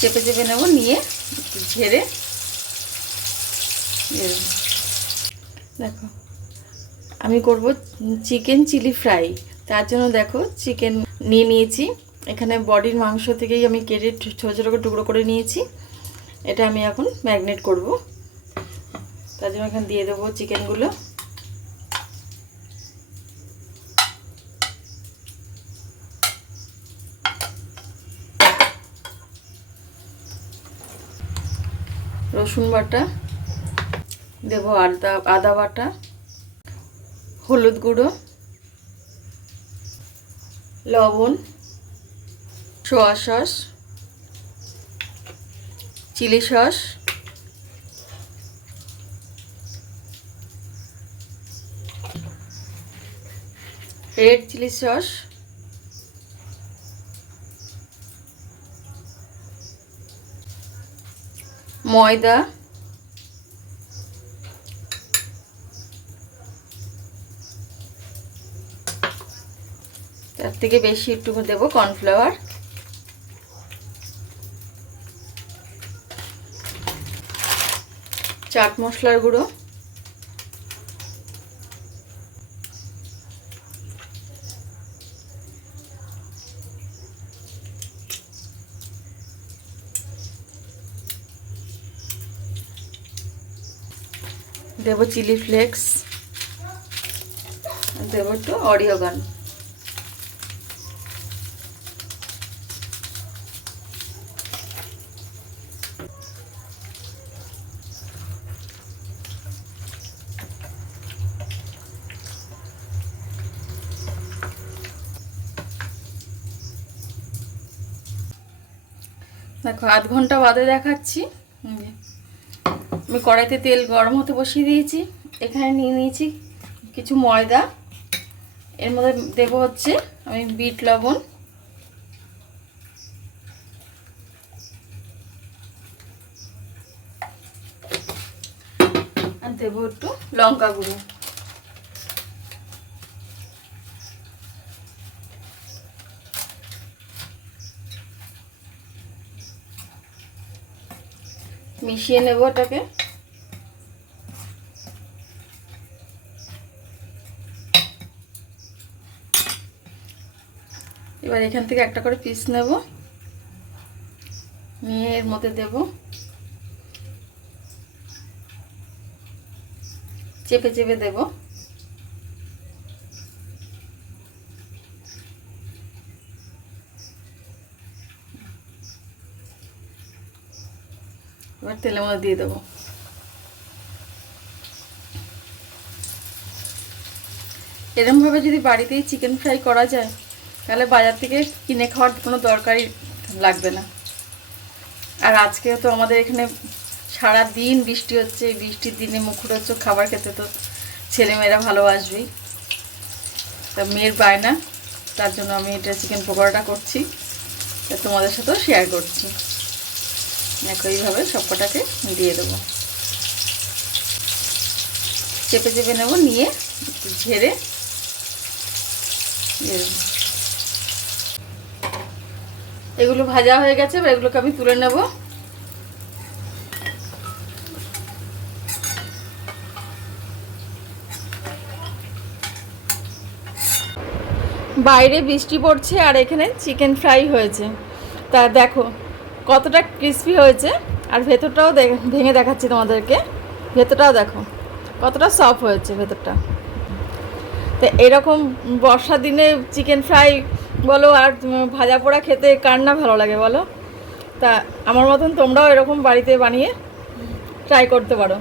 চেপে চেপে নেব, নিয়ে একটু ঝেড়ে দেখো আমি করব চিকেন চিলি ফ্রাই। তার জন্য দেখো চিকেন নিয়ে নিয়েছি, এখানে বডির মাংস থেকেই আমি কেটে ছোটো ছোটো করে টুকরো করে নিয়েছি। এটা আমি এখন ম্যারিনেট করব, তার জন্য এখানে দিয়ে দেবো চিকেনগুলো। রসুন বাটা দেব, আদা বাটা, হলুদ গুঁড়ো, লবণ, soya sauce, chilli sauce, red chilli sauce, ময়দা, তার থেকে বেশি একটু দেবো কর্নফ্লাওয়ার, চাট মশলার গুঁড়ো, দেবো চিলি ফ্লেক্স, দেবো একটু অরিগানো। দেখো আধ ঘন্টা বাদে দেখাচ্ছি। আমি কড়াইতে তেল গরম হতে বসিয়ে দিয়েছি, এখানে নিয়ে নিয়েছি কিছু ময়দা, এর মধ্যে দেবো হচ্ছে আমি বিট লবণ, আর দেবো একটু লঙ্কা গুঁড়ো। মিশিয়ে নেব এটাকে। এবার এখান থেকে একটা করে পিস নেব, নিয়ে এর মধ্যে দেব, চেপে চেপে দেব। এবার তেলের মধ্যে দিয়ে দেবো। এরকমভাবে যদি বাড়িতেই চিকেন ফ্রাই করা যায় তাহলে বাজার থেকে কিনে খাওয়ার কোনো দরকারই লাগবে না। আর আজকে তো আমাদের এখানে সারা দিন বৃষ্টি হচ্ছে, এই বৃষ্টির দিনে মুখরোচক খাবার খেতে তো ছেলেমেয়েরা ভালোবাসবেই। তা মেয়ের বায়না, তার জন্য আমি এটা চিকেন পকোড়াটা করছি, তা তোমাদের সাথেও শেয়ার করছি। একইভাবে সবকটাকে দিয়ে দেবো, চেপে চেপে নেব, নিয়ে একটু ঝেড়ে দিয়ে দেবো। এগুলো ভাজা হয়ে গেছে, এবার এগুলোকে আমি তুলে নেব। বাইরে বৃষ্টি পড়ছে আর এখানে চিকেন ফ্রাই হয়েছে, তা দেখো কতটা ক্রিস্পি হয়েছে, আর ভেতরটাও ভেঙে দেখাচ্ছি তোমাদেরকে। ভেতরটাও দেখো কতটা সফট হয়েছে ভেতরটা। তো এরকম বর্ষার দিনে চিকেন ফ্রাই বলো আর ভাজা পোড়া খেতে কার না ভালো লাগে বলো। তা আমার মতন তোমরাও এরকম বাড়িতে বানিয়ে ট্রাই করতে পারো।